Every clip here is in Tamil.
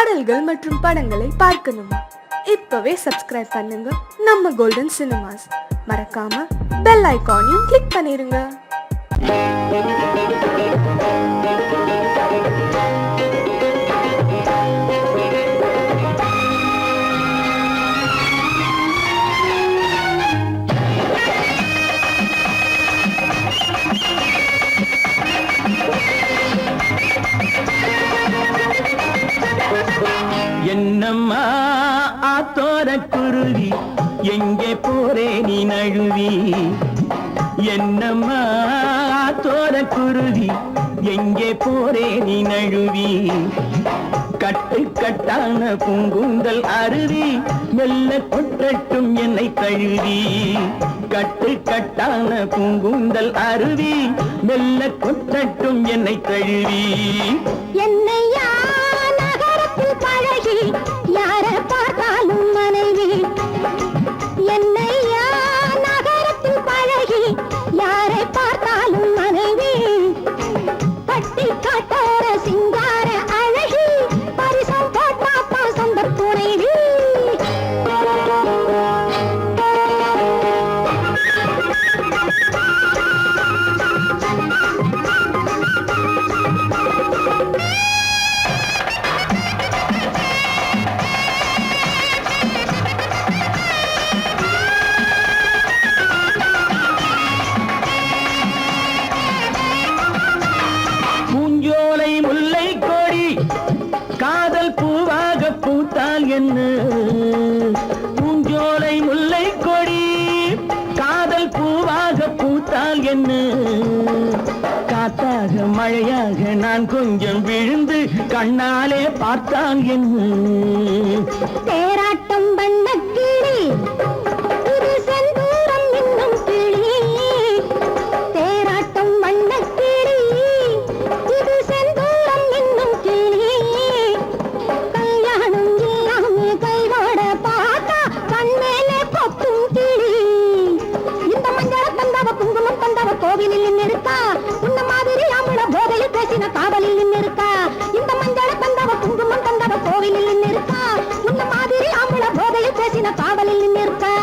பாடல்கள் மற்றும் படங்களை பார்க்கணுமா? இப்பவே சப்ஸ்கிரைப் பண்ணுங்க நம்ம கோல்டன் சினிமாஸ். மறக்காம பெல் ஐகானையும் கிளிக் பண்ணிருங்க. என்னம்மா ஆத்தோர குருவி, எங்கே போரே நீ நழுவி? என்னம்மா ஆத்தோர குருவி, எங்கே போரே நீ நழுவி? கட்டு கட்டான பூங்குந்தல் அருவி, மெல்ல கொட்டட்டும் என்னை தழுவி. கட்டு கட்டான பூங்குந்தல் அருவி, மெல்ல கொட்டட்டும் என்னை தழுவி. என்னையா பழகி யார பார்த்தாலும் மனைவி, என்னையா நகரத்தில் பழகி யாரை பார்த்தாலும் மனைவி. பட்டி காட்டார சிங்கார அழகி, பரிசம் போட்டாப்பா சொந்த துணைவி. பூஞ்சோலை முல்லை கொடி காதல் பூவாக பூத்தால் என்ன? காத்தாக மழையாக நான் கொஞ்சம் விழுந்து கண்ணாலே பார்த்தால் என்ன? தேராட்டம் பண்ண கிளி, இது செந்தூரம் இன்னும் கிளி. தேராட்டம் பண்ண கிளி, இது செந்தூரம் இன்னும் கிளி. கல்யாணம் இல்லாம கைவோட பார்த்தா கண்மேலே கொத்தும் கிளி. இந்த மஞ்சள தந்தவ குங்குமம் தந்தவ கோவிலில் நின்னிருக்கா, உன்ன மாதிரி அமுள போதையில் பேசின காவலில் நின்னிருக்கா. இந்த மஞ்சள தந்தவ குங்குமம் தந்தவ கோவிலில் நின்னிருக்கா, உன்ன மாதிரி அமுள போதையில் பேசின காவலில் நின்னிருக்கா.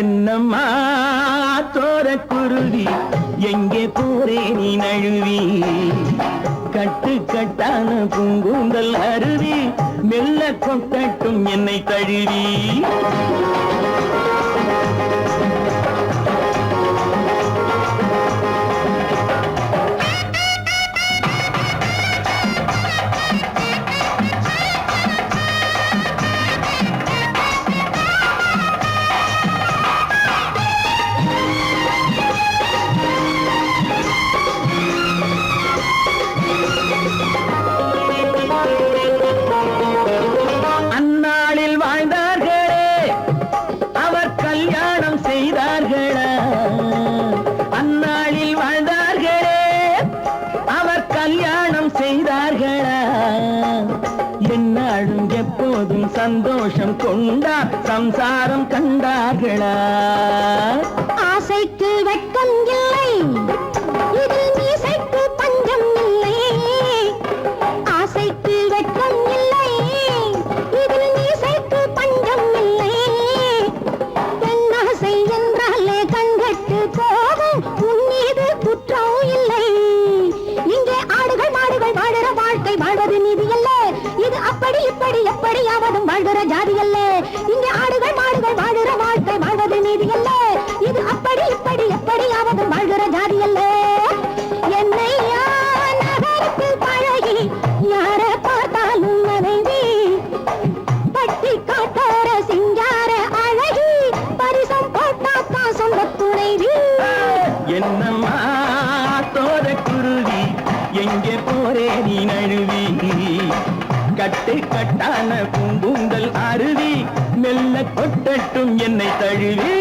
என்னம்மா தோர குருவி, எங்கே போரே நீ நழுவி? கட்டு கட்டான பூங்குந்தல் அருவி, மெல்ல கொட்டட்டும் என்னை தழுவி. அந்நாளில் வாழ்ந்தார்களே, அவர் கல்யாணம் செய்தார்களா? அந்நாளில் வாழ்ந்தார்களே, அவர் கல்யாணம் செய்தார்களா? என்னாலும் எப்போதும் சந்தோஷம் கொண்டா சம்சாரம் கண்டார்களா? ஆசைக்கு வெட்கம் இல்லை, இதில் மீசைக்கு பஞ்சம் இல்லை. ஆசைக்கு வெட்கம் இல்லை, இதில் மீசைக்கு பஞ்சம் இல்லை. பெண்ணாசை என்றாலே கண்கட்டு போகும், உன் மீது குற்றம் இல்லை. இங்கே ஆடுகள் மாடுகள் வாழுற வாழ்க்கை வாழ்வது நீதி அல்ல, இது அப்படி இப்படி எப்படியாவதும் வாழ்கிற ஜாதி அல்ல. இங்கே ஆடுகள் மாடுகள் வாழுற வாழ்க்கை வாழ்வது நீதி அல்ல, இது அப்படி இப்படி எப்படியாவதும் வாழ்கிற ஜாதி அல்ல. என்னையா நகரத்தில் பழகி யார பார்த்தாலும் மனைவி, பட்டி காட்டார சிங்கார அழகி, பரிசம் போட்டாக்கா சொந்த துணைவி. என்னம்மா தோர குருவி, எங்கே போரே நீ நழுவி? கட்டு கட்டான பூங்குந்தல் அருவி, மெல்ல கொட்டட்டும் என்னை தழுவி.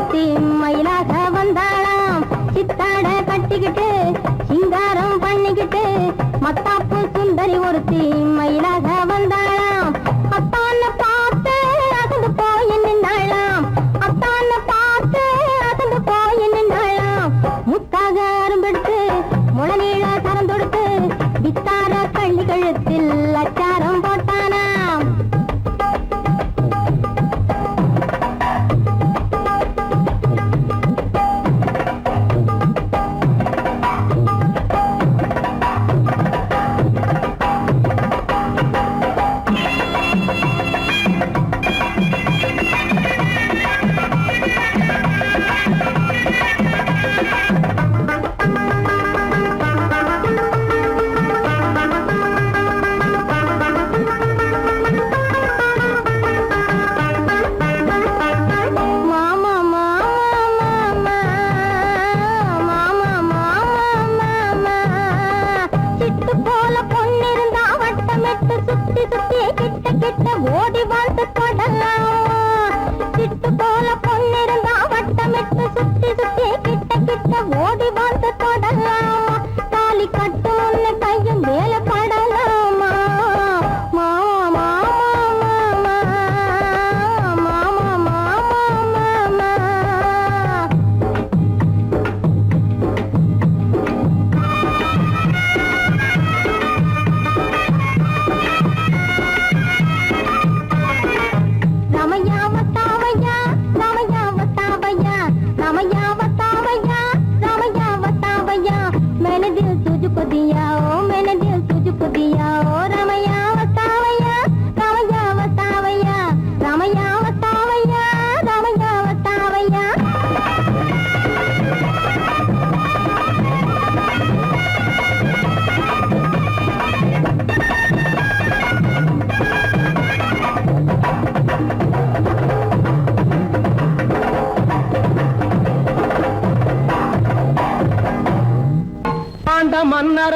ஒருத்தி மயிலாக வந்தாளாம் சித்தாட கட்டிக்கிட்டு சிங்காரம் பண்ணிக்கிட்டு மத்தாப்பு சுந்தரி ஒருத்தி மயிலாக வந்தாளாம் அத்தான பார்த்து அசந்து போய் நின்றாளாம் அத்தான பார்த்து அசந்து போய் நின்றாளாம் முத்தாக அரும்பெடுத்து முளநீள சரம் தொடுத்து வித்தார கள்ளி கழுத்தில் அச்சாரம் போட்டானாம் ஓடி வாழ்ந்து தொடலாம் சிட்டு போல பொண்ணிருந்தா வட்டமிட்டு சுத்தி சுத்தி கிட்ட கிட்ட ஓடி வாழ்ந்து தொடலாம் தாலி கட்டு முன்ன கையும் வேலை படலாமா மாமா மாமா மாமா மாமா மாமா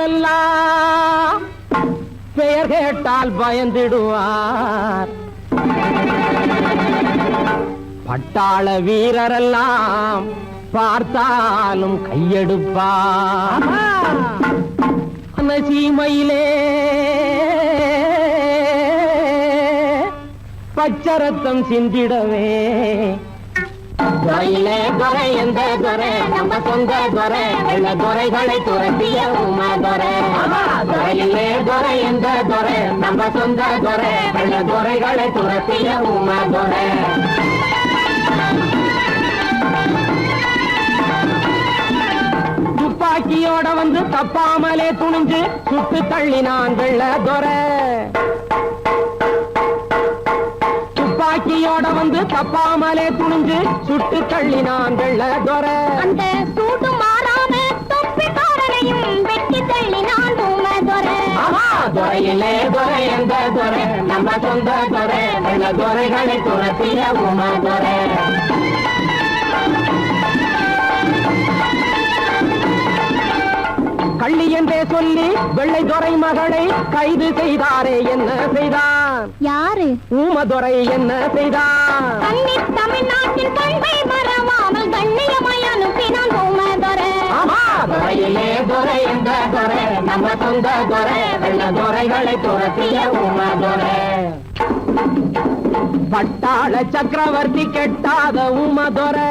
மன்னரெல்லாம் பெயர் கேட்டால் பயந்திடுவார் பட்டாள வீரரெல்லாம் பார்த்தாலும் கையெடுப்பார் சீமையிலே பச்சரத்தம் சிந்திடவே துறையிலே துறை எந்த துறை நம்ம சொந்த துறை வெள்ள துறைகளை துரத்திய உமா துறை துறையிலே துறை எந்த துறை நம்ம சொந்த துறை வெள்ள துறைகளை துரத்திய உமா துறை துப்பாக்கியோட வந்து தப்பாமலே துணிஞ்சு சுட்டு தள்ளினான் வெள்ள துறை துப்பாக்கியோட வந்து தப்பாமலே துணிஞ்சு சுட்டு தள்ளினான் வெள்ள துறை அந்த சூடு மாறாம தொப்பிக்காரனையும் வெட்டி தள்ளினான் ஊமை துறை துறையிலே துறை எந்த துறை நம்ம சொந்த துறை வெள்ள துறைகளை துரத்திய உமா துறை கள்ளி என்றே சொல்லி வெள்ளை துறை மகளை கைது செய்தாரே என்ன செய்தான் யாரு ஊமதுரை என்ன செய்தான் தமிழ்நாட்டின் பண்பை மறவாமல் கண்ணியமாய் அனுப்பினான் ஊமை துறை துறையிலே துறை எந்த துறை நம்ம சொந்த துறை வெள்ள துறைகளை துரத்திய உமா துறை பட்டாள சக்கரவர்த்தி கெட்டாத உமதுரை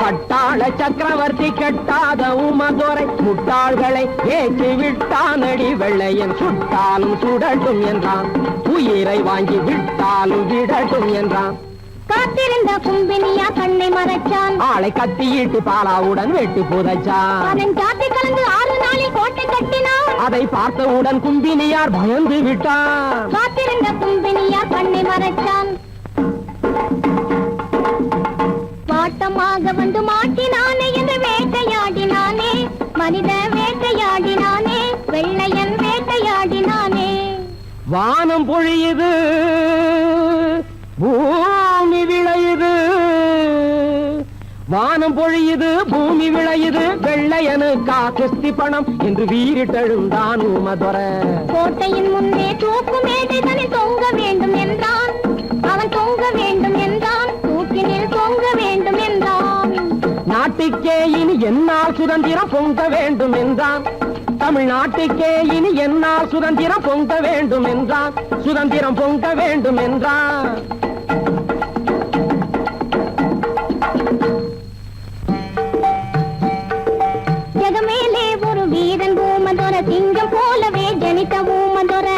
பட்டாள சக்கரவர்த்தி கெட்டாத உமதுரை முட்டாள்களை ஏற்றி விட்டானடி வெள்ளையன் சுட்டாலும் சுடட்டும் என்றான் உயிரை வாங்கி விட்டாலும் விடட்டும் என்றான் காத்திருந்த கும்பினியா கண்ணை மறைச்சான் ஆளை கத்தியிட்டு பாலாவுடன் வெட்டி புதைச்சான் அவன் ஜாதி கலந்து 6 நாளில் கோட்டை கட்டினான் அதை பார்த்தவுடன் கும்பினியார் பயந்து விட்டான் காத்திருந்த கும்பினியா கண்ணை மறைச்சான் வாட்டமாக வந்து மாட்டினானே என்று வேட்டையாடினானே மனித வேட்டையாடினானே வெள்ளையன் வேட்டையாடினானே வானம் பொழியுது பூமி விளையுது வானம் பொழியுது பூமி விளையுது வெள்ளையனுக்கா கிஸ்தி பணம் என்று வீரிட்டெழுந்தான் உமதுரை கோட்டையின் முன்னே தூக்கு மேடைதனில் தொங்க வேண்டும் என்றான் அவன் தொங்க வேண்டும் என்றான் தூக்கினில் தொங்க வேண்டும் தமிழ்நாட்டுக்கே இனி என்னால் சுதந்திரம் பொங்க வேண்டும் என்றான். தமிழ்நாட்டுக்கே இனி என்னால் சுதந்திரம் பொங்க வேண்டும் என்றான். சுதந்திரம் பொங்க வேண்டும் என்றான். ஜெகமேலே ஒரு வீரன் பூமதொர, சிங்கம் போலவே ஜனித்த பூமதொர.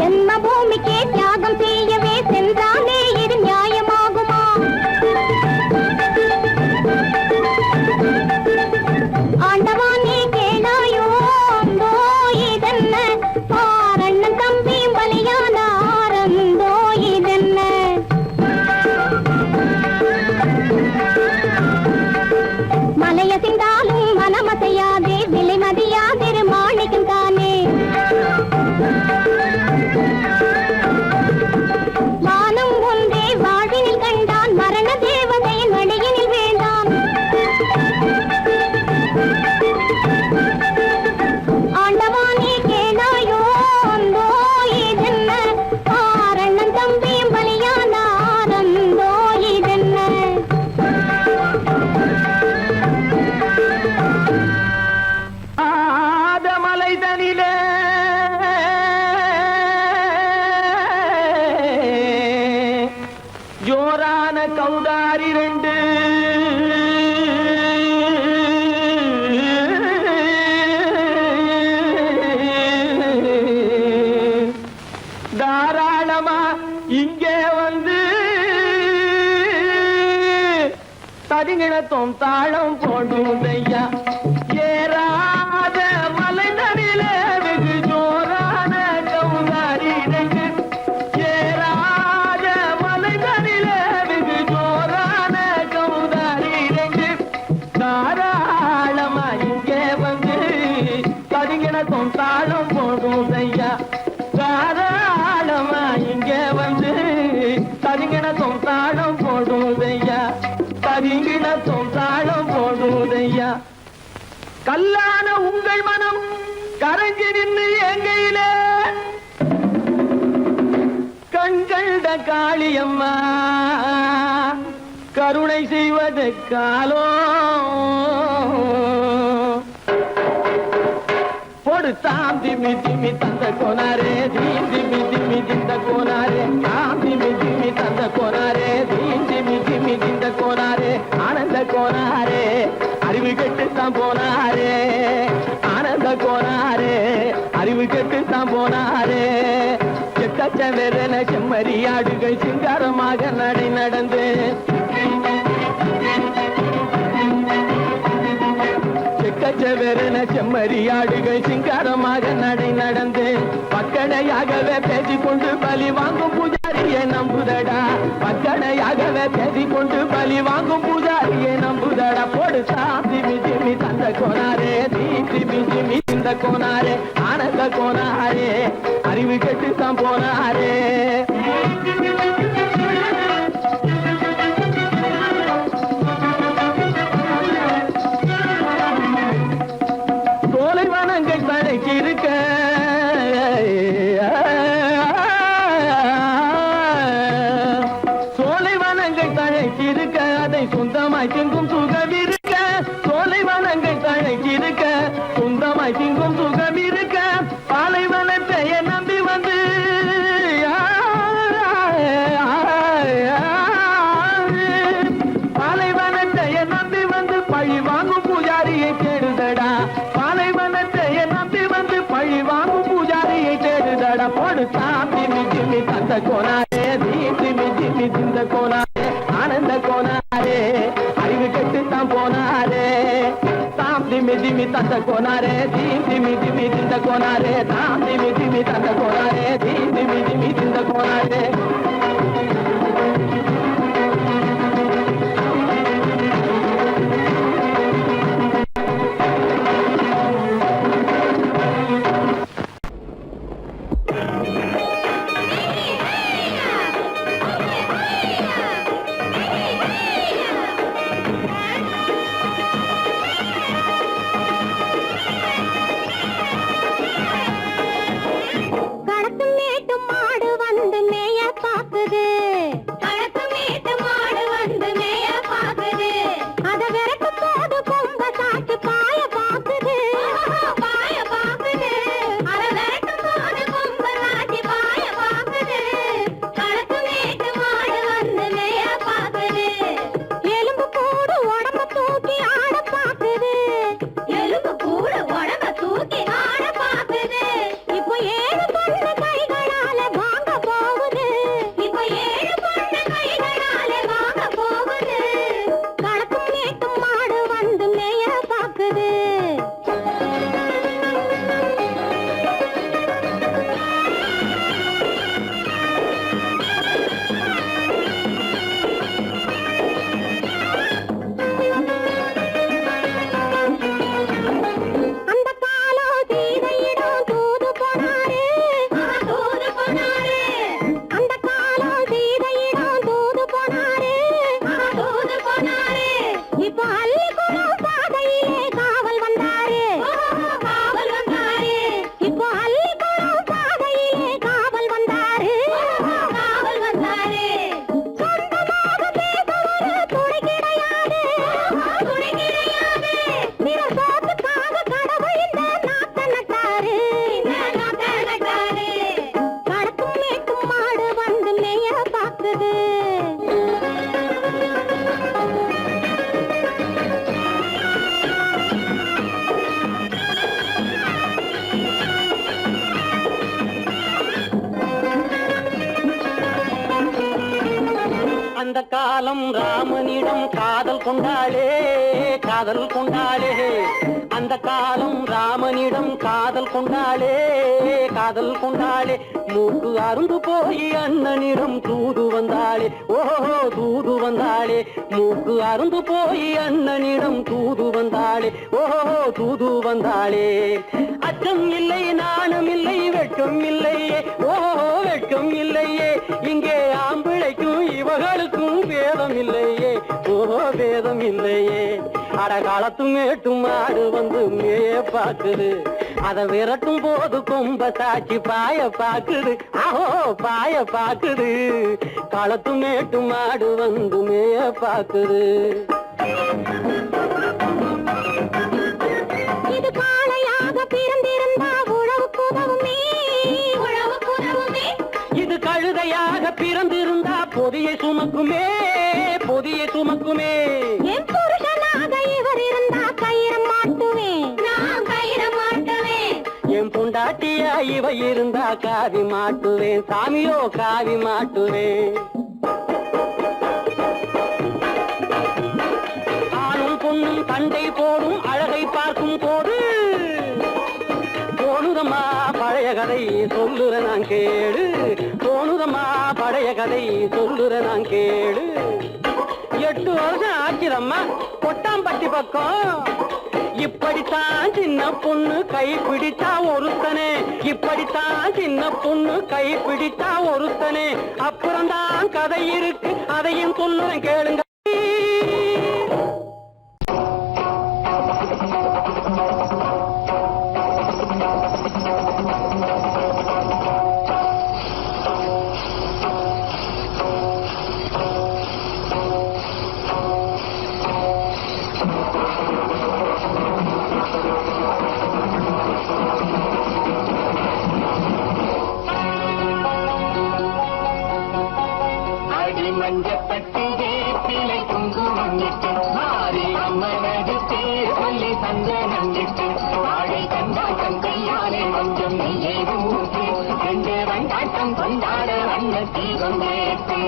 ஜென்ம பூமிக்கே தியாகம் செய்யவே சென்றானே, இது நியாயமாகுமா? ஆண்டவா நீ கேளாயோ, அந்தோ இதென்ன? பாரண்ணன் தம்பியும் பலியானாரந்தோ இதென்ன? மலையசிந்தாலும் மனமசையாதே, விலை மதியாதிரு மாணிக்கம் தானே. வானம் ஒன்றே வாழ்வினில் கண்டான், மரண தேவதையின் மடியினில் வேண்டான். ஆண்டவா நீ கேளாயோ, அந்தோ இதென்ன? பாரண்ணன் தம்பியும் பலியானாரந்தோ இதென்ன? ஆதமலைதனிலே ஜோரான கௌதாரி ரெண்டு தாராளமா இங்கே வந்து தரிங்கிணத்தும் தாளம் போடுதையா. ஏறாத மலைதனிலே வெகு ஜோரான கௌதாரி ரெண்டு. ஏறாத மலைதனிலே வெகு ஜோரான கௌதாரி ரெண்டு. தாராளமா இங்கே வந்து தரிங்கிணத்தும் தாளம் போடுதையா. தாராளமா இங்கே வந்து தரிங்கிணத்தும் தாளம் போடுதையா. தரிங்கிணத்தும் தாளம் போடுதையா. கல்லான உங்கள் மனம் கரைஞ்சி நின்று எங்கையிலே கண்கண்ட காளியம்மா கருணை செய்வது காலோ. பொடு தாம் திமி திமி தந்த கோனாரே, தீம் திமி திமி திந்த கோனாரே. தாம் திமி திமி தந்த கோனாரே, தீம் திமி திமி திந்த கோனாரே. ஆனந்த கோனாரே அறிவு கெட்டுத்தான் போனாரே. ஆனந்த கோனாரே அறிவு கெட்டுத்தான் போனாரே. செக்கச்சவென செம்மறியாடுகள் சிங்காரமாக நடை நடந்து செக்கச்சவென செம்மறியாடுகள் சிங்காரமாக நடை நடந்து பக்கடையாகவே பேசிக்கொண்டு பலி வாங்கும் பூஜாரியை நம்புதடா. பக்கடையாகவே பேசிக்கொண்டு பலி வாங்கும் பூஜாரியை நம்புதடா. போடு திமி திமி தந்த கோனாரே, திமி திமி இந்த கோனாரே. ஆனந்த கோனாரே அறிவு கெட்டுத்தான் போனாரே. சோலைவனங்கள் தழைச்சிருக்க சோலைவனங்கள் தழைச்சிருக்க அதை சொந்தமாய் திங்கும் சுகம் இருக்க. சோலைவனங்கள் தழைச்சிருக்க சொந்தமாய் திங்கும் சுகம் இருக்க. பாலைவனத்தை நம்பி வந்து பாலைவனத்தை நம்பி வந்து பழி வாங்கும் பூஜாரியை தேடுதடா. பாலைவனத்தை நம்பி வந்து பழி வாங்கும் பூஜாரியை தேடுதடா. போடு தாம் திமி திமி தந்த கோனாரே, தீம் திமி திமி திந்த கோனாரே. ஆனந்த கோனாரே அறிவு கெட்டுத்தான் போனாரே. தாம் திமி திமி தந்த கோனாரே, தீம் திமி திமி திந்த கோனாரே. தாம் திமி திமி தந்த கோனாரே, தீம் திமி திமி திந்த கோனாரே. கடத்தும் மேட்டும் மாடு வந்து மேய பாக்குது. அந்த காலம் ராமனிடம் காதல் கொண்டாளே காதல் கொண்டாளே. அந்த காலம் ராமனிடம் காதல் கொண்டாளே காதல் கொண்டாளே. மூக்கு அருந்து போய் அண்ணனிடம் தூது வந்தாளே ஓஹோ தூது வந்தாளே. மூக்கு அருந்து போய் அண்ணனிடம் தூது வந்தாளே ஓஹோ தூது வந்தாளே. அச்சம் இல்லை நாணம் இல்லை வெட்கம் இல்லையே ஓஹோ வெட்கம் இல்லையே. இங்கே ஆம்பிளைக்கும் இவர்களுக்கும் வேதம் இல்லையே ஓஹோ வேதம் இல்லையே. அடகாலத்து மேட்டும் மாடு வந்து மேய பாக்குது. அத விரட்டும் போது கொம்ப சாட்சி பாய பாக்குது ஆஹோ பாய பாக்குது. களத்து மேட்டும் மாடு வந்து மேய பாக்குது. இது காளையாக பிறந்திருந்தா உழவுக்கு உதவுமே உழவுக்கு உதவுமே. இது கழுதையாக பிறந்திருந்தா பொதியை சுமக்குமே பொதியை சுமக்குமே. என் புருஷனாக இவர் இருந்தா கயிறு மாட்டுவேன் நான் கயிறு மாட்டுவேன். என் பொண்டாட்டியா இவ இருந்தா காவி மாட்டுவேன் சாமியோ காவி மாட்டுவேன். ஆணும் பொண்ணும் சண்டை போடும் அழகை பார்க்கும் போது தோணுதம்மா பழைய கதை சொல்லுற நான் கேளு. தோணுதம்மா பழைய கதை சொல்லுற நான் கேளு. 8 வருஷம் ஆச்சுதம்மா கொட்டாம்பட்டி பக்கம். இப்படித்தான் சின்ன பொண்ணு கை பிடித்தா ஒருத்தனே. இப்படித்தான் சின்ன பொண்ணு கை பிடித்தா ஒருத்தனே. அப்புறம்தான் கதை இருக்கு அதையும் சொல்லுறேன் கேளுங்க. மஞ்சப்பட்டு வேப்பிலை குங்குமம் இட்டு மாறி அம்மனது பேர் சொல்லி சந்தனம் இட்டு வாழை கண்டாட்டம் கையாலே கொஞ்சம் நெய்யை ஊற்றி 2 வண்டாட்டம் கொண்டாட வண்ண தீபம் ஏற்று.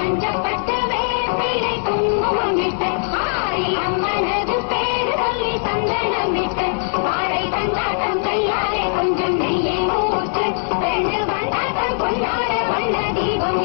மஞ்சப்பட்டு வேப்பிலை குங்குமம் இட்டு மாறி அம்மனது பேர் சொல்லி சந்தனம் இட்டு வாழை கண்டாட்டம் கையாலே கொஞ்சம் நெய்யை ஊற்று 2 வண்டாட்டம் கொண்டாட வண்ண தீபம்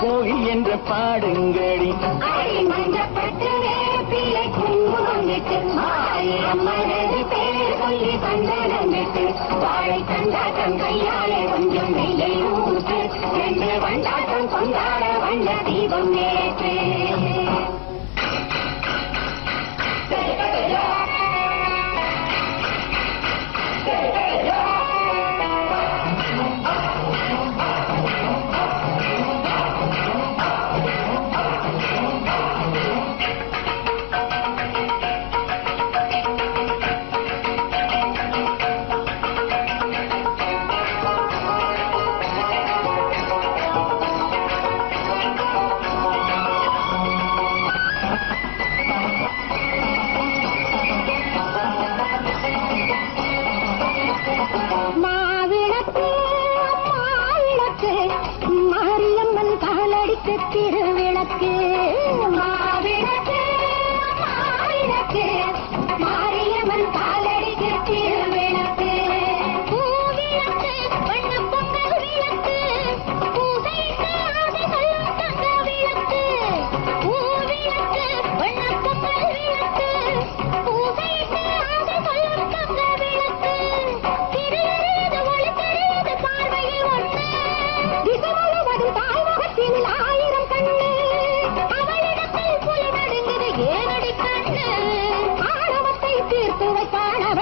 கோயில் என்ற பாடுங்கடி. மஞ்சப்பட்டு வேப்பிலை குங்குமம் இட்டு மாறி அம்மனது பேர் சொல்லி சந்தனம் இட்டு வாழை கண்டாட்டம் கையாலே கொஞ்சம் நெய்யை ஊற்று 2 வண்டாட்டம் கொண்டாட வண்ண தீபம் ஏற்று.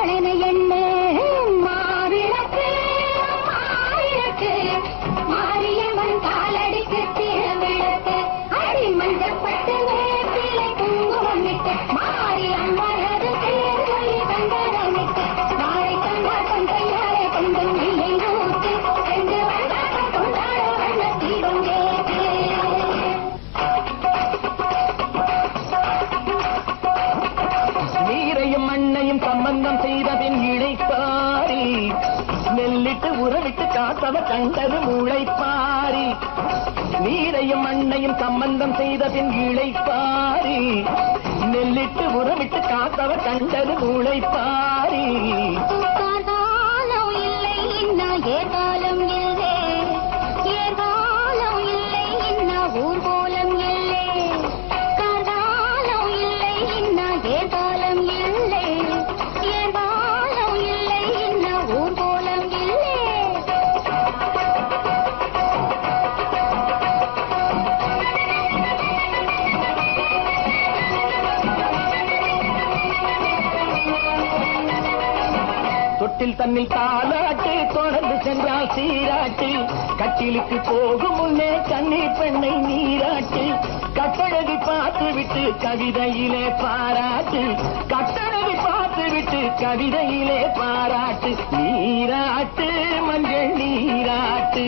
மகளென எண்ணு மாவிளக்கு மாவிளக்கு மாரியம்மன் காலடிக்கு திருவிளக்கு அடி மஞ்சப்பட்டு வேப்பிலை குங்குமம் இட்டு மாரியம்மனது பேர் சொல்லி தங்கடமிட்டு நாளை கண்டாட்டம் கையாலே கொஞ்சம் இல்லை ஊத்து ரெண்டு வந்தாட்டம் கொண்டாட வண்ண தீபம் ஏற்று நீரையும் மண்ணையும் சம்பந்தம் செய்தபின் இழைப்பாரி நெல்லிட்டு உறவிட்டு காத்தவ கண்டது முளைப்பாரி நீரையும் மண்ணையும் சம்பந்தம் செய்தபின் இழைப்பாரி நெல்லிட்டு உறவிட்டு காத்தவ கண்டது முளைப்பாரி காலம் இல்லை இன்னா ஏகாலம் இல்லை ஏகாலம் இல்லை இன்னா ஊர்கோலம் இல்லை காலம் இல்லை இன்னா ஏகாலம் இல்லை ஏகாலம் இல்லை இன்னா ஊர்கோலம் இல்லை தொட்டில் தன்னில் தாலாட்டு தொடர்ந்து சென்றால் சீராட்டு கட்டிலுக்கு போகும் முன்னே கண்ணீர் பெண்ணை நீராட்டு கட்டழகி பார்த்து விட்டு கவிதையிலே பாராட்டு கட்டழகி பார்த்து விட்டு கவிதையிலே பாராட்டு நீராட்டு மஞ்சள் நீராட்டு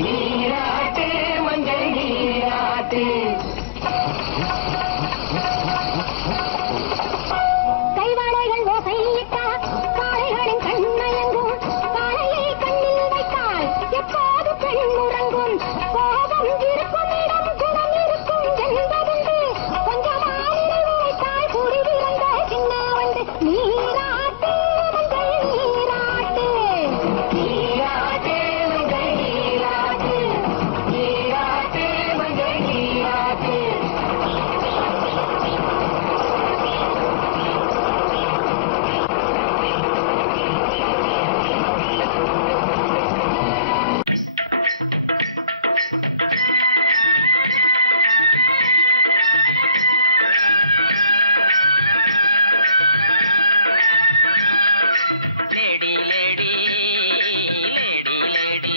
நீராட்டு மஞ்சள் நீராட்டு கைவாடைகள் ஓசையிட்டால் காளைகளின் கண்மயங்கும் காளையை கண்ணில் வைத்தால் எப்போது பெண் உறங்கும் கோபம் இருக்கும் இடம் குணம் இருக்கும் என்பதுண்டு கொஞ்சமானினை வைத்தால் குடி விரைந்த சின்ன வந்து நீராட்டு மஞ்சள் நீராட்டு நீராட்டு மஞ்சள் நீராட்டு நீராட்டு மஞ்சள் நீராட்டு lady lady lady lady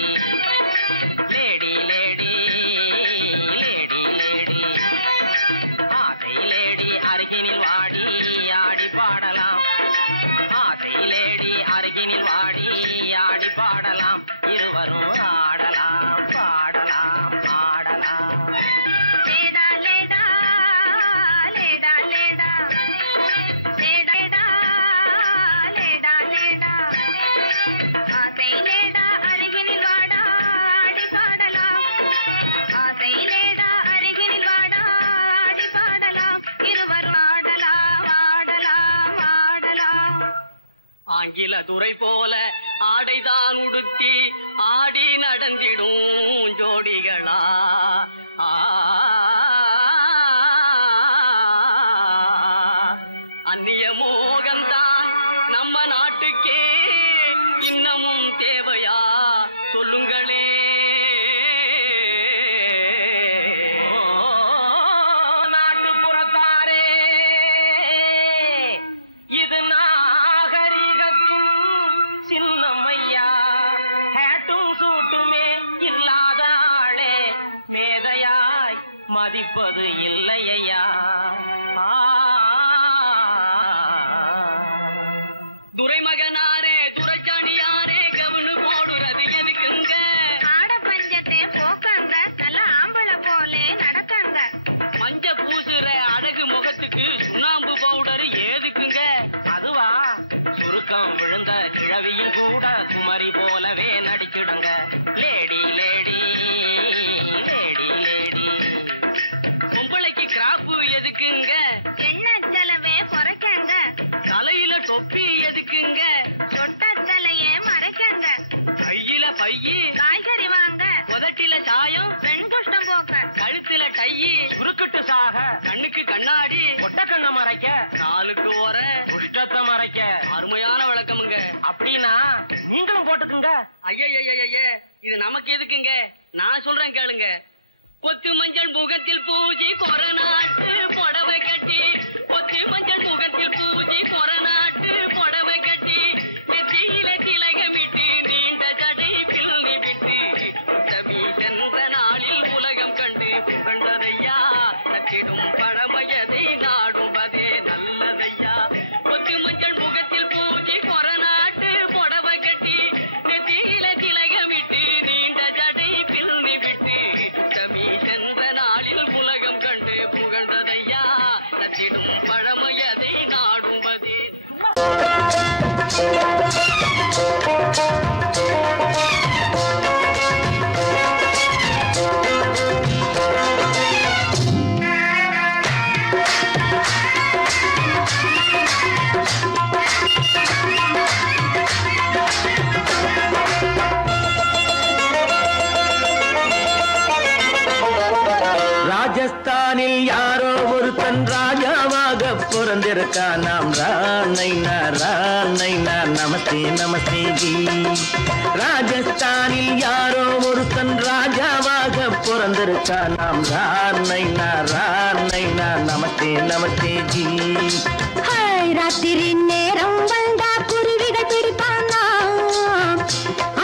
lady lady lady lady ஆசை லேடி அருகினில் வாடி ஆடி பாடலாம் ஆசை லேடி அருகினில் வாடி ஆடி பாடலாம் இருவரும் ஆடலாம் பாடலாம் ஆடலாம் லேடா லேடா லேடா லேடா லேடா லேடா லேடா ஆசை லேடா அருகினில் வாடா ஆடி பாடலாம் ஆசை லேடா அருகினில் வாடா ஆடி பாடலாம் இருவரும் ஆடலாம் ஆடலாம் ஆடலாம் ஆங்கில துறை போல ஆடைதான் உடுத்தி ஆடி நடந்திடும் ஜோடிகளா அந்நிய மோகம்தான் நம்ம நாட்டுக்கே இன்னமும் தேவையா சொல்லுங்களே நாட்டுப்புறத்தாரே இது நாகரிகத்தின் சின்னம்மையா ஹேட்டும் சூட்டுமே இல்லாத ஆளே மேதையாய் மதிப்பது இல்லையா துறைமகனாரே துரைச்சாணியாரே கவுனு போடுறது எதுக்குங்க ஆட பஞ்சத்தை போக்காங்க நல்ல ஆம்பளை போலே நடக்காங்க மஞ்ச பூசுற அழகு முகத்துக்கு சுண்ணாம்பு பவுடர் ஏதுக்குங்க அதுவா சுருக்கம் விழுந்த கிழவியில் கூட குமரி போலவே நடிச்சிடுங்க லேடி லேடி லேடி லேடி பொம்பளைக்கு கிராப்பு எதுக்குங்க எண்ணெய் செலவே குறைக்கங்க தலையில தொப்பி எதுக்குங்க சொட்ட தலையே மறைக்கங்க கையில பையி காய்கறி வாங்க உதட்டில சாயம் பெண் குஷ்டம் போக்க கழுத்துல டையி குறுக்கிட்டு சாக கண்ணுக்கு கண்ணாடி ஒட்ட கண்ண மறைக்க காலுக்கு ஓர குஷ்டத்தை மறைக்க அருமையான விளக்கமுங்க அப்படின்னா நீங்களும் போட்டுக்குங்க ஐயய்யய்யே இது நமக்கு எதுக்குங்க நான் சொல்றேன் கேளுங்க பொத்து மஞ்சள் முகத்தில் பூஜை கொரநாட்டு புடவை கட்டி பொத்து மஞ்சள் முகத்தில் பூஜை கொரநாட்டு புடவை கட்டி ஐயா கொத்து மஞ்சள் முகத்தில் பூஜை கொரநாட்டு புடவை கட்டி நெத்தியில திலகமிட்டு நீண்ட ஜடை பின்னி விட்டு கவி சென்ற நாளில் உலகம் கண்டு புகழ்ந்ததையா நச்சிடும் பழமையதை நாடும்பது ராஜஸ்தானில் யாரோ ஒருத்தன் ராஜாவாக பிறந்திருக்கான் நாம் ராணைனா நமஸ்தே நமஸ்தே ஜி ராஜஸ்தானில் யாரோ ஒருத்தன் ராஜாவாக பிறந்திருக்கான் நாம் ராணைனா நமஸ்தே நமஸ்தே ஜி ராத்திரி நேரம் வந்தா குருவிகள் பிடிப்பானா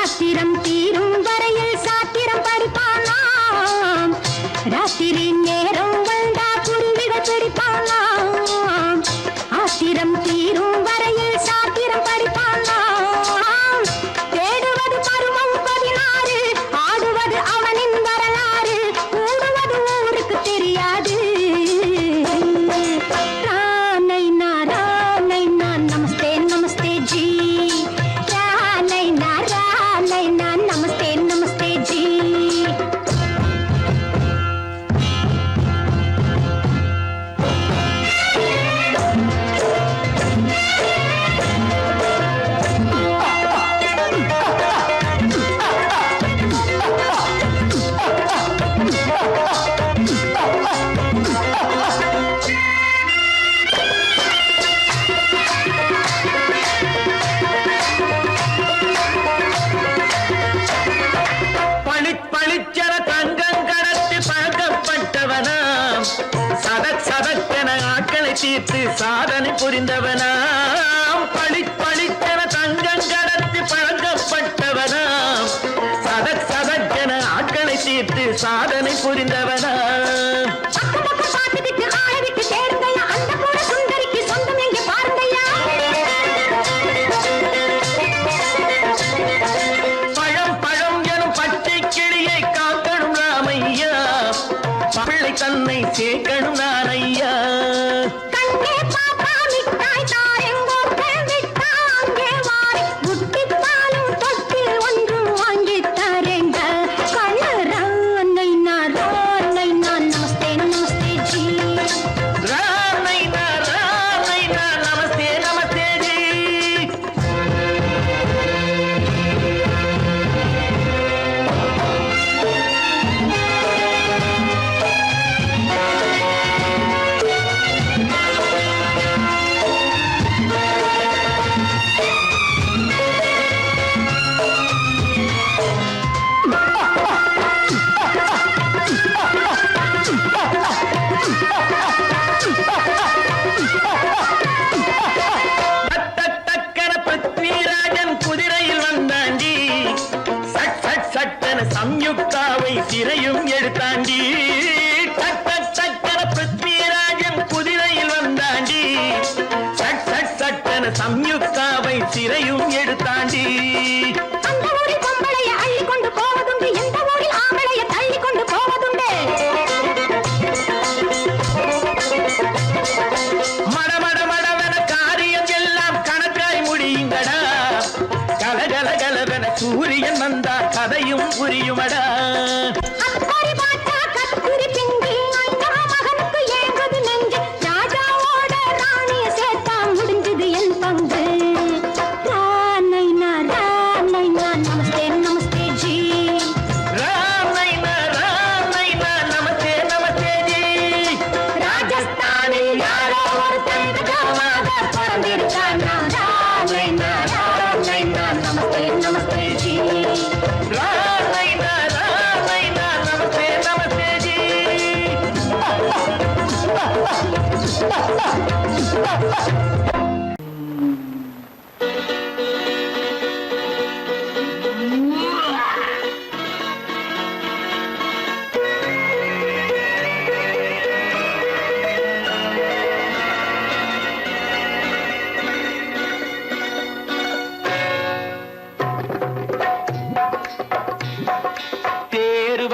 ஆத்திரம் தீரும் வரையில் சாத்திரம் படிப்பானா ராத்திரி நேரம் வந்தா குருவிகள் பிடிப்பானா ஆத்திரம் தீரும் வரையில் சாத்திரம் படிப்பானா தேடுவது பருவம் 16 ஆடுவது அவனின் வரலாறு கூடுவது ஊருக்கு தெரியாது நமஸ்தே நமஸ்தே ஜி நமஸ்தே நமஸ்தே ஜி பளிச்சென தங்கம் கடத்தி பழக்கப்பட்டவனாம் சதக்கென ஆட்களை தீர்த்து சாதனை புரிந்தவனாம் பளிச்சென தங்கம் கடத்தி பழக்கப்பட்டவனாம் சதக்கென ஆட்களை தீர்த்து சாதனை புரிந்தவனாம் தன்னை சேர்க்கணும் நான் ஐயா கண்ணே பாப்பா மிட்டாய் தாரெங்கோ கேள்விட்டா அங்கே வாரி புட்டித்தாலும் தொட்டி ஒன்று வாங்கி தரேங்க கண்ணரானை நான் நமஸ்தே நமஸ்தே ஜி ரானை நான் நமஸ்தே நமஸ்தே ஜி சம்யுக்தாவை சிறையும் எடுத்தாண்டி பிருத்விராஜன் குதிரையில் வந்தாண்டி சட்டன சம்யுக்தாவை சிறையும் எடுத்தாண்டி அந்த ஊரில் பொம்பளைய அள்ளி கொண்டு போவதுண்டு எந்த ஊரில் ஆம்பளைய தள்ளி கொண்டு போவதுண்டு மடவென காரியம் எல்லாம் கணக்காய் முடியுங்கடா கலகலகலவென சூரியன் வந்தா கதையும் புரியுமடா அக்கறை பாட்டா கத்துரி பிந்தி ஐயா மகனுக்கு ஏங்குது நெஞ்சு ராஜாவோட ராணிய சேர்த்தா முடிஞ்சது என் பங்கு ரானை நமஸ்தே நமஸ்தே ஜி ரானை நமஸ்தே நமஸ்தே ஜி ராஜஸ்தானில் யாரோ ஒருத்தன் ராஜாவாக பிறந்திருக்கானா ரானை நமஸ்தே நமஸ்தே ஜி ரானை நமஸ்தே நமஸ்தே ஜி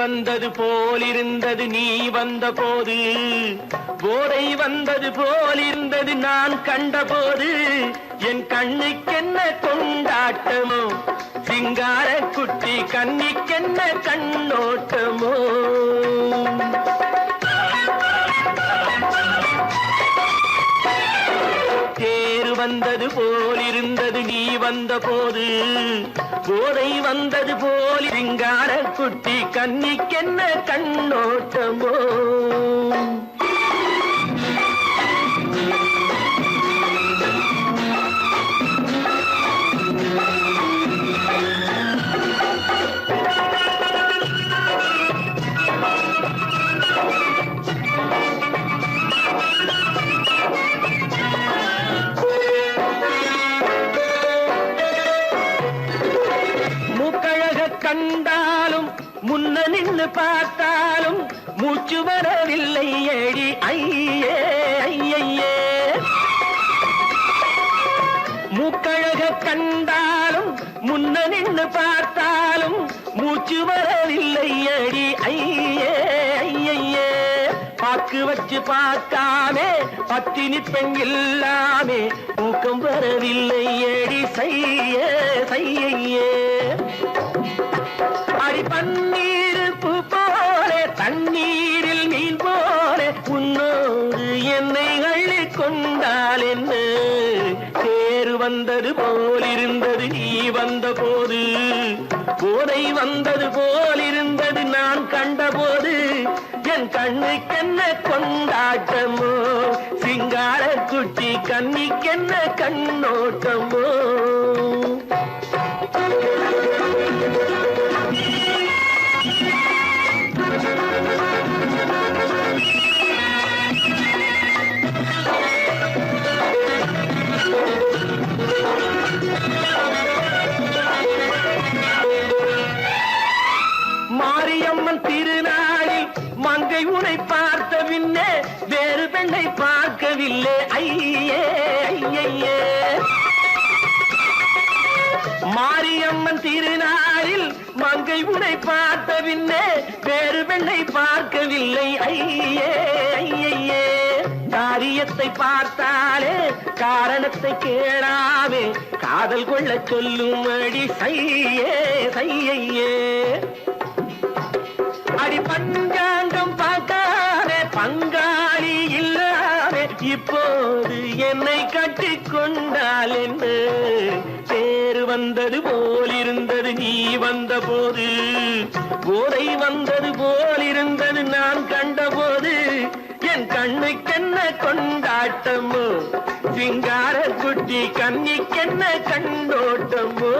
வந்தது போலிருந்தது நீ வந்த போது, போதை வந்தது போலிருந்தது நான் கண்டபோது, என் கண்ணுக்கென்ன கொண்டாட்டமோ, சிங்கார குட்டி கண்ணிக்கென்ன கண்ணோட்டமோ. தேர் வந்தது போலிருந்தது நீ வந்த போது, போதை வந்தது போல் சிங்கார குட்டி கண்ணிக்கென்ன கண்ணோட்டமோ. கண்டாலும் முன்ன நின்னு பார்த்தாலும் மூச்சு வரவில்லை ஏடி ஐயே ஐயே. மூக்கழக கண்டாலும் முன்ன நின்னு பார்த்தாலும் மூச்சு வரவில்லை ஏடி ஐயே ஐயே. பாக்கு வச்சு பார்க்காமே பத்தினி பெண் இல்லாமே ஊக்கம் வரவில்லை ஏடி செய்ய செய்யே. அடி பன்னீர் பூ போலே தண்ணீரில் மீன் போலே உன்னோடு என்னை அள்ளி கொண்டால் என்ன. தேர் வந்தது போலிருந்தது நீ வந்த போது, போதை வந்தது போலிருந்தது நான் கண்டபோது, என் கண்ணுக்கென்ன கொண்டாட்டமோ, சிங்கார குட்டி கண்ணிக்கென்ன கண்ணோட்டமோ. மாரியம்மன் திருநாளில் மங்கை உனை பார்த்த பின்னே வேறு பெண்ணை பார்க்கவில்லை ஐயே ஐயே. மாரியம்மன் திருநாளில் மங்கை உனை பார்த்த பின்னே வேறு பெண்ணை பார்க்கவில்லை ஐயே ஐயே. காரியத்தை பார்த்தாலே காரணத்தை கேளாவே காதல் கொள்ள சொல்லும் அடி சையே சையே. அடி பஞ்சாங்கம் பார்க்காதே பங்காளி இல்லாதே இப்போது என்னை கட்டி கொண்டால் என்று. தேர் வந்தது போலிருந்தது நீ வந்த போது, போதை வந்தது போலிருந்தது நான் கண்டபோது, என் கண்ணுக்கென்ன கொண்டாட்டமோ, சிங்கார குட்டி கண்ணிக்கென்ன கண்ணோட்டமோ.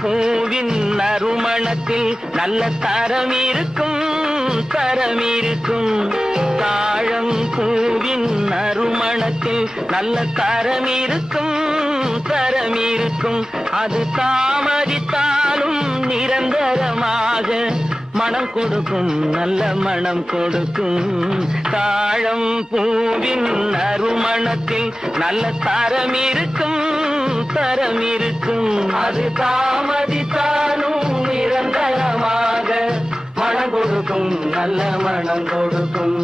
பூவின் நறுமணத்தில் நல்ல தரம் இருக்கும் தரம் இருக்கும். தாழம் பூவின் நறுமணத்தில் நல்ல தரம் இருக்கும் தரம் இருக்கும். அது தாமதித்தாலும் நிரந்தரமாக மனம் கொடுக்கும் நல்ல மனம் கொடுக்கும். தாழம் பூவின் நறுமணத்தில் நல்ல தரம் இருக்கும் தரம் இருக்கும். அது தாமதித்தாலும் நிரந்தரமாக மனம் கொடுக்கும் நல்ல மனம் கொடுக்கும்.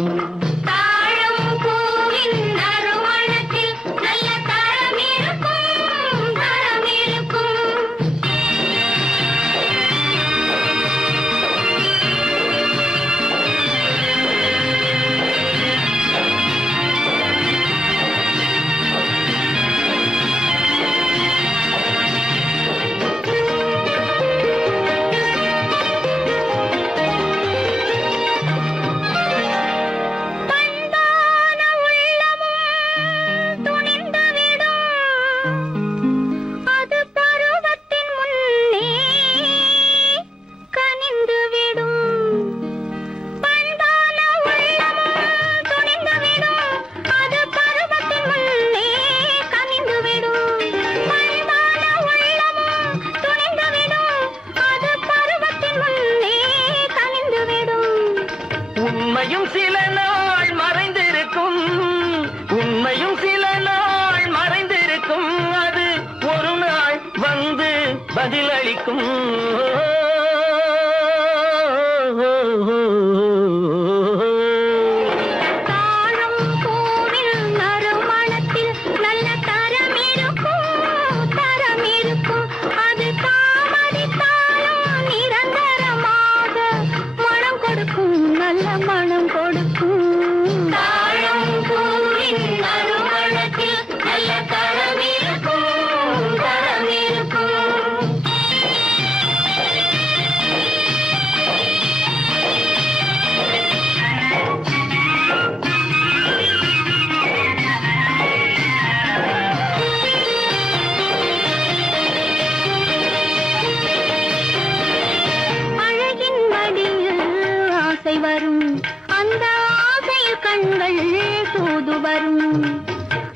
தூது வரும்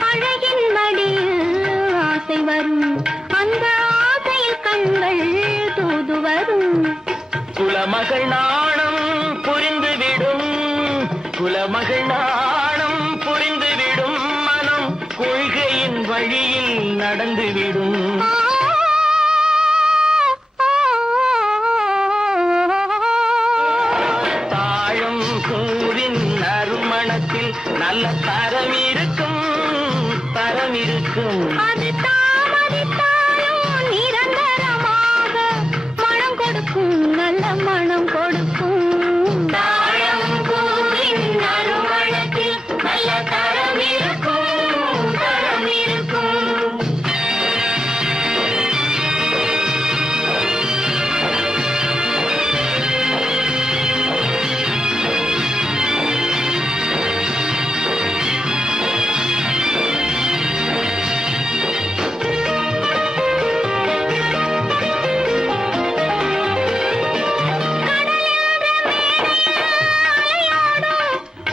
அழகின் மடியில் ஆசை வரும் அந்த ஆசையில் கண்கள் தூது வரும் குலமகள் நாணம் புரிந்துவிடும் குலமகள் நாணம் புரிந்துவிடும் மனம் கொள்கையின் வழியில் நடந்துவிடும் தாழம் பூவின் நறுமணத்தில் நல்ல தரம் இருக்கும் தரம் இருக்கும் அது தாமதித்தாலும் நிரந்தரமாக மனம் கொடுக்கும் நல்ல மனம் கொடுக்கும் தாழம் பூவின் நறுமணத்தில் நல்ல தரம் இருக்கும் தரம் இருக்கும்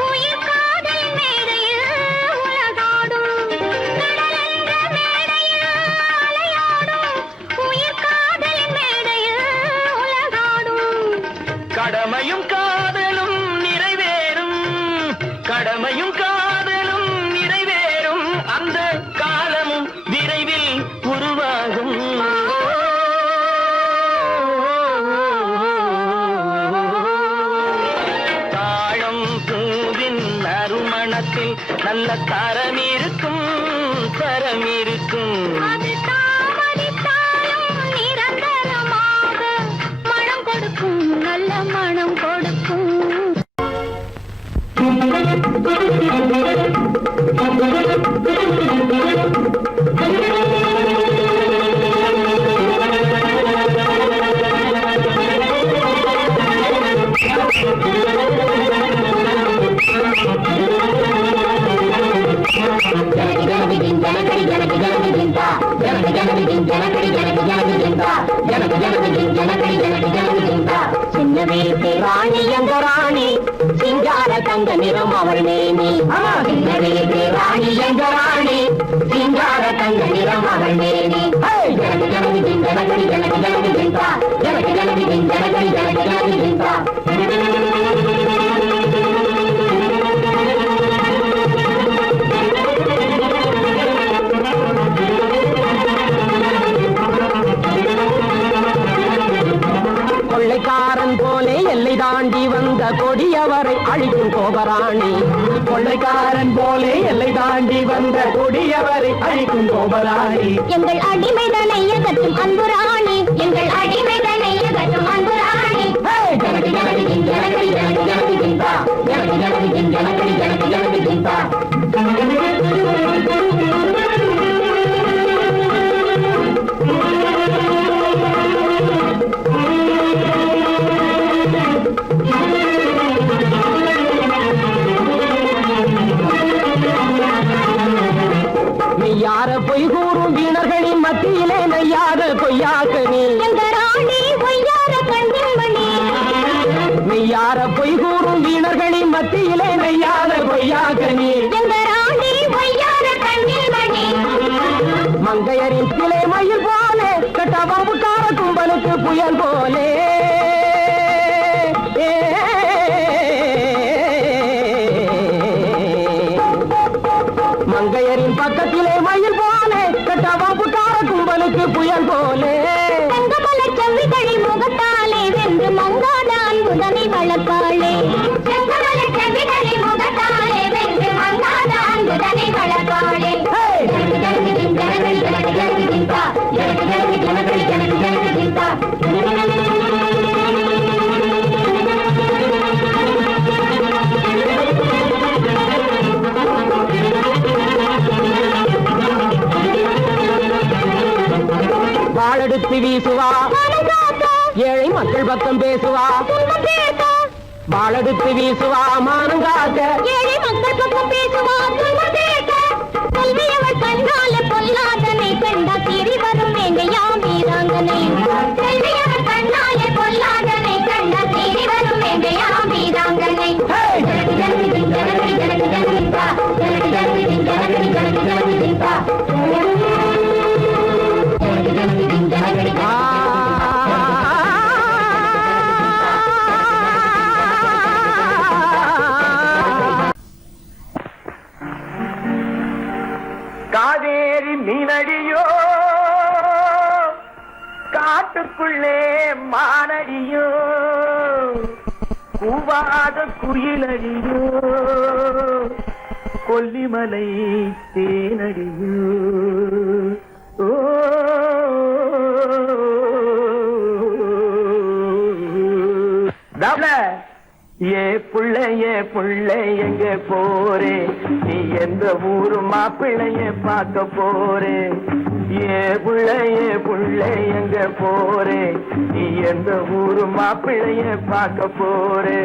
உயிர் காதல் மேடையில் உலகாடும் கடலென்ற மேடையில் அலையாடும் உயிர் காதல் மேடையில் உலகாடும் கடமையும் காதலும் நிறைவேறும் கடமையும் காதலும் நிறைவேறும் அந்த காலமும் விரைவில் உருவாகும் தாழம் பூவின் நறுமணத்தில் நல்ல தரம் இருக்கும் தரம் இருக்கும் அது தாமதித்தாலும் நிரந்தரமாக மனம் கொடுக்கும் நல்ல மனம் கொடுக்கும் சின்ன வீட்டு ராணி எங்க ராணி சிங்கார தங்க நிறம் அவள் மேனி சின்ன வீட்டு ராணி எங்க ராணி சிங்கார தங்க நிறம் அவள் மேனி ஜனகு ஜனகு ஜனகடி ஜனகு ஜனகு ஜிந்தா ஜனகு ஜனகு ஜனகடி ஜனகு ஜனகு ஜிந்தா கொள்ளைக்காரன் போலே எல்லை தாண்டி வந்த கொடியவரை அழிக்கும் கோபராணி கொள்ளைக்காரன் போலே எல்லை தாண்டி வந்த கொடியவரை அழிக்கும் கோபராணி எங்கள் அடிமைதனை எகற்றும் அன்பு ராணி எங்கள் அடிமைதனை எகற்றும் அன்பு ராணி ஜனகு ஜனகு ஜனகடி ஜனகு ஜனகு ஜிந்தா ஜனகு ஜனகு ஜனகடி ஜனகு ஜனகு ஜிந்தா மெய்யார பொய் கூறும் வீணர்களின் மத்தியிலே மெய்யாத பொய்யாக நீ எங்க ராணி பொய்யார கண்ணின்மணி மெய்யார பொய் கூறும் வீணர்களின் மத்தியிலே மெய்யாத பொய்யாக நீ எங்க ராணி பொய்யார கண்ணின்மணி மங்கையரின் சிலை மயில் போலே கட்டபாபுக்கார கும்பலுக்கு புயல் போலே மங்கையரின் பக்கத்திலே மயில் போலே கட்டபாபுக்கார கும்பலுக்கு புயல் போலே தங்கமலர் செவ்விதழை முகத்தாலே வென்று மங்காத அன்புதனை வளர்ப்பாளே தங்கமலர் செவ்விதழை முகத்தாலே வென்று மங்காத அன்புதனை வளர்ப்பாளே ஜனகு ஜனகு ஜனகடி ஜனகு ஜனகு ஜிந்தா ஜனகு ஜனகு ஜனகடி ஜனகு ஜனகு ஜிந்தா வாழெடுத்து வீசுவா ஏழை மக்கள் பக்கம் பேசுவா வாழெடுத்து வீசுவா மானம் காக்க ஏழை மக்கள் பக்கம் பேசுவா கல்வியவர் கண்ணால பொல்லாதனை கண்டா தேடி வரும் வேங்கையா வீராங்கனை கல்வியவர் கண்ணால பொல்லாதனை கண்டா தேடி வரும் வேங்கையா வீராங்கனை ஜனகு ஜனகு ஜனகடி ஜனகு ஜனகு காட்டுக்குள்ளே மானடியோ கூவாத குயிலடியோ கொல்லிமலை தேனடியோ ஓ ஏ புள்ள எங்க போறே நீ எந்த ஊரு மாப்பிள்ளைய பார்க்க போறே ஏ புள்ள எங்க போறே நீ எந்த ஊரு மாப்பிள்ளைய பார்க்க போறே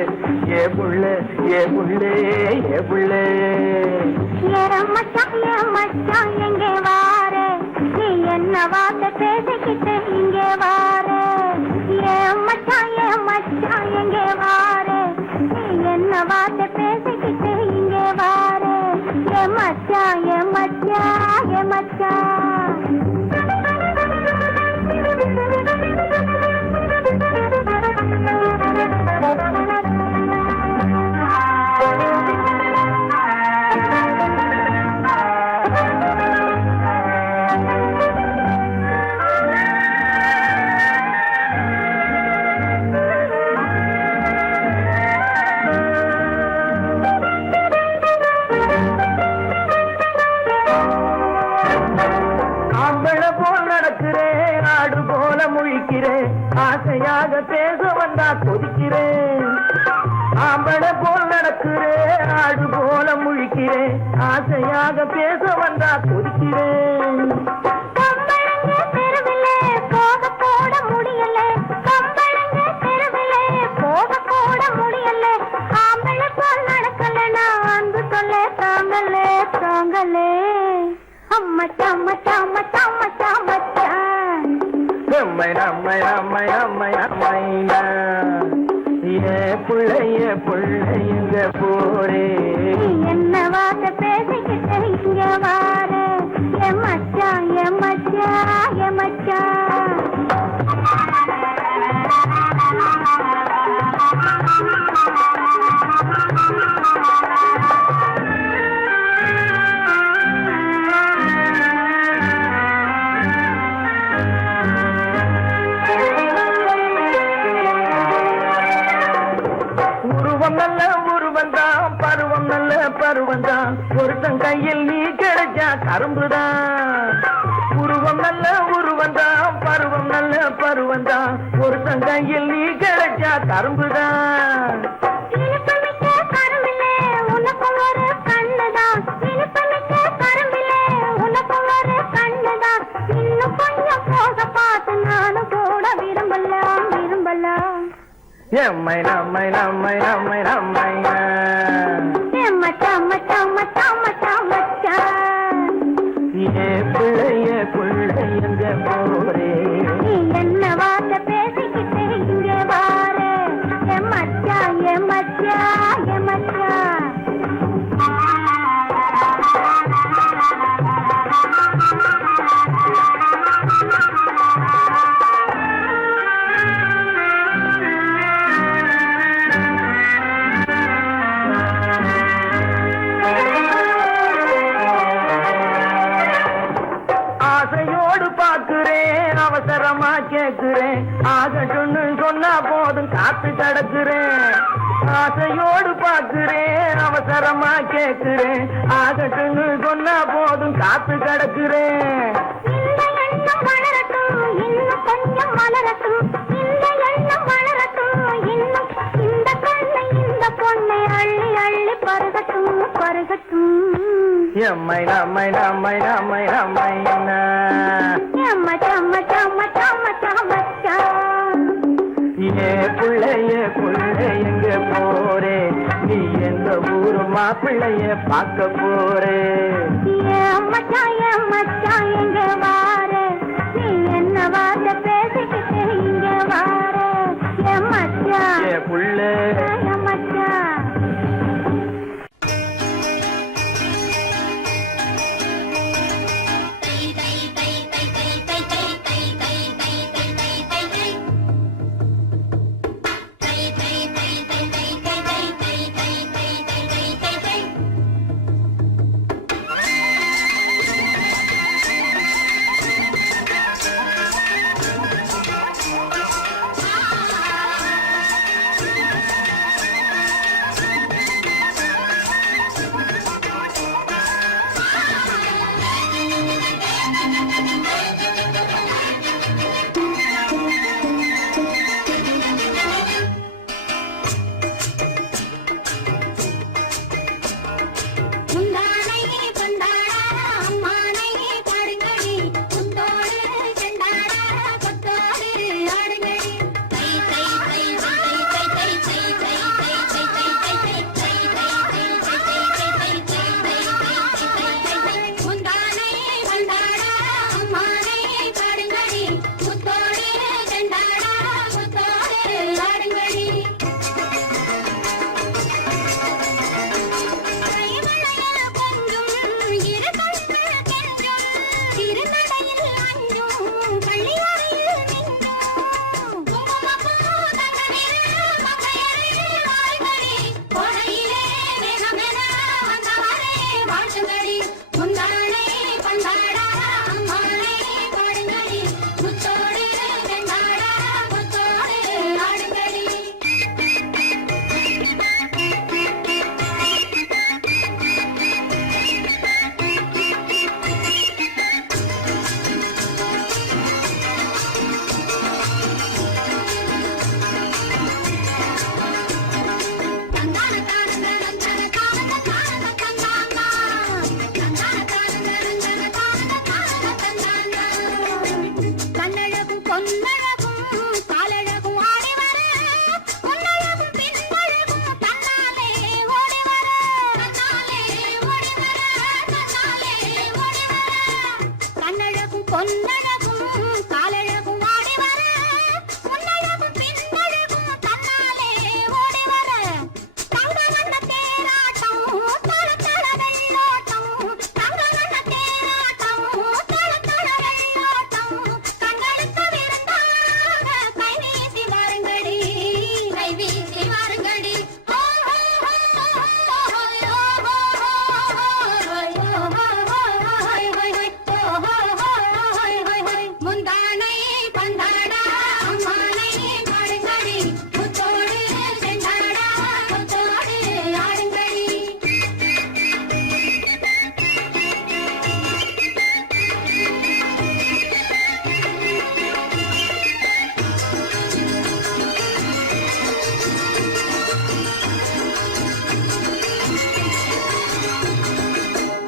ஏ புள்ள ஏ புள்ள மச்சான் எங்கே வாரே நீ என்ன வார்த்தை பேசிக்கிட்டு இங்கே வாரே ஏன் மச்சான் எங்கே வாரே நீ என்ன வார்த்தை பேசிக்கிட்டு இங்கே வாரே ஏ மச்சான் ஆசையாக பேச வந்தா கொதிக்கிறேன் ஆம்பளை போல் நடக்கிறேன் ஆடு போல முழிக்கிறேன் ஆசையாக பேச வந்தா கொதிக்கிறேன் புள்ளைங்க போரே என்ன வார்த்தை பேசிக்கிட்டு இங்க வாரே என் மச்சான் பருவந்தான் ஒருத்தன் கையில் நீ கிடைச்சா கரும்புதான் உருவம் நல்ல உருவந்தான் பருவம் நல்ல பருவந்தான் ஒருத்தன் கையில் நீ கிடைச்சா கரும்புதான் எம்மை நம்மை நம்மை நம்மை நம்மை புள்ளைங்க போரே என்ன வார்த்தை பேசிக்கிட்டு இங்க வாரே என் மச்சான் அவசரமா கேட்கிறேன் ஆகட்டும்னு சொன்னா போதும் காத்து கிடக்குறேன் ஆசையோடு பார்க்கிறேன் அவசரமா கேட்கிறேன் ஆகட்டும்னு சொன்னா போதும் காத்து கிடக்குறேன் எம்மை நம்மை நம்மை நம்மை நம்மை ஏ புள்ளைங்க போரே நீ எந்த ஊரு மாப்பிள்ளைய பார்க்க போறே மச்சான் எங்க வாரே நீ என்ன வார்த்தை பேசிக்கிட்டு இங்க வாரே என் மச்சான் ஏ புள்ள பொன்னழகும் காலழகும் ஆடி வர முன்னழகும் பின்னழகும் தன்னாலே ஓடி வர தங்க நல்ல தேராட்டம் தள தள வெள்ளோட்டம் தங்க நல்ல தேராட்டம் தள தள வெள்ளோட்டம் கண்களுக்கு விருந்தாக கை வீசி வாருங்கடி கை வீசி வாருங்கடி முந்தானை பந்தாடா அம்மானை பாடுங்கடி முத்தோடு செண்டாடா முத்தோடு ஆடுங்கடி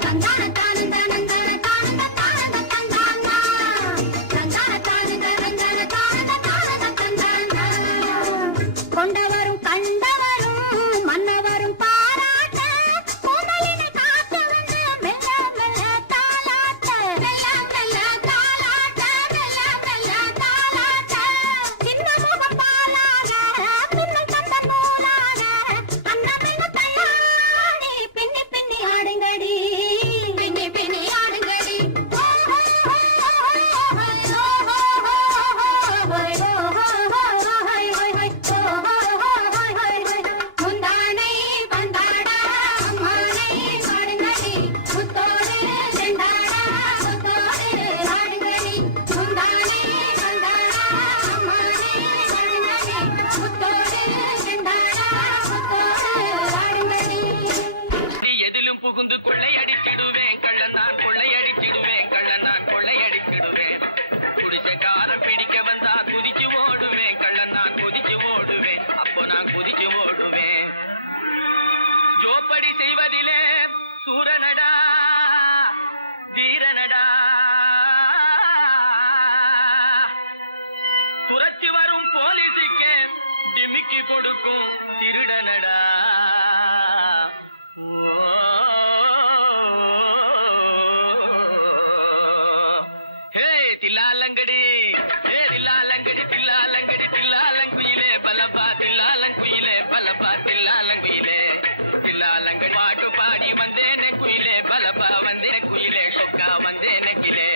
தந்தான தானந்த நந்தன தானந்த தானந்த தந்தானா தந்தான தானந்த நந்தன தானந்த தானந்த தந்தானா கொண்டவரும் கண்டவரும் மன்னவரும் பாராட்ட கோமலினை காத்து வந்து மெல்ல மெல்ல தாலாட்ட மெல்ல மெல்ல தாலாட்ட மெல்ல மெல்ல தாலாட்ட சின்ன முகம் பாலாக பின்னல் தந்த போலாக அன்னமெல்ல தள்ளாடி பின்னி பின்னி ஆடுங்கடி பின்னி பின்னி ஆடுங்கடி முந்தானை பந்தாடா அம்மானை பாடுங்கடி முத்தோடு செண்டாடா முத்தோடு ஆடுங்கடி முந்தானை பந்தாடா அம்மானை பாடுங்கடி முத்தோடு செண்டாடா முத்தோடு ஆடுங்கடி எதிலும் புகுந்து கொள்ளையடிச்சிடுவேன் கள்ளன் நான் கொள்ளையடிச்சிடுவேன் கள்ளன் நான் கொள்ளையடிச்சிடுவேன் குடிசைக்காரன் பிடிக்க வந்தா குதிச்சு ஓடுவேன் கள்ளன் நான் குதிச்சு ஓடுவேன் அப்போ நான் குதிச்சு ஓடுவேன் ஜோப்படி செய்வதிலே சூரனடா தீரனடா துரத்தி வரும் போலீஸுக்கு டிமிக்கி கொடுக்கும் திருடனடா ஹே தில்லாலங்கடி ஹே தில்லாலங்கடி தில்லாலங்கடி தில்லாலங்குயிலே பலபா தில்லாலங்குயிலே பலபா தில்லாலங்குயிலே தில்லாலங்கடி பாட்டு பாடி வந்தேனே குயிலே பலபா வந்தேனே குயிலே சொக்கா வந்தேனே கிலே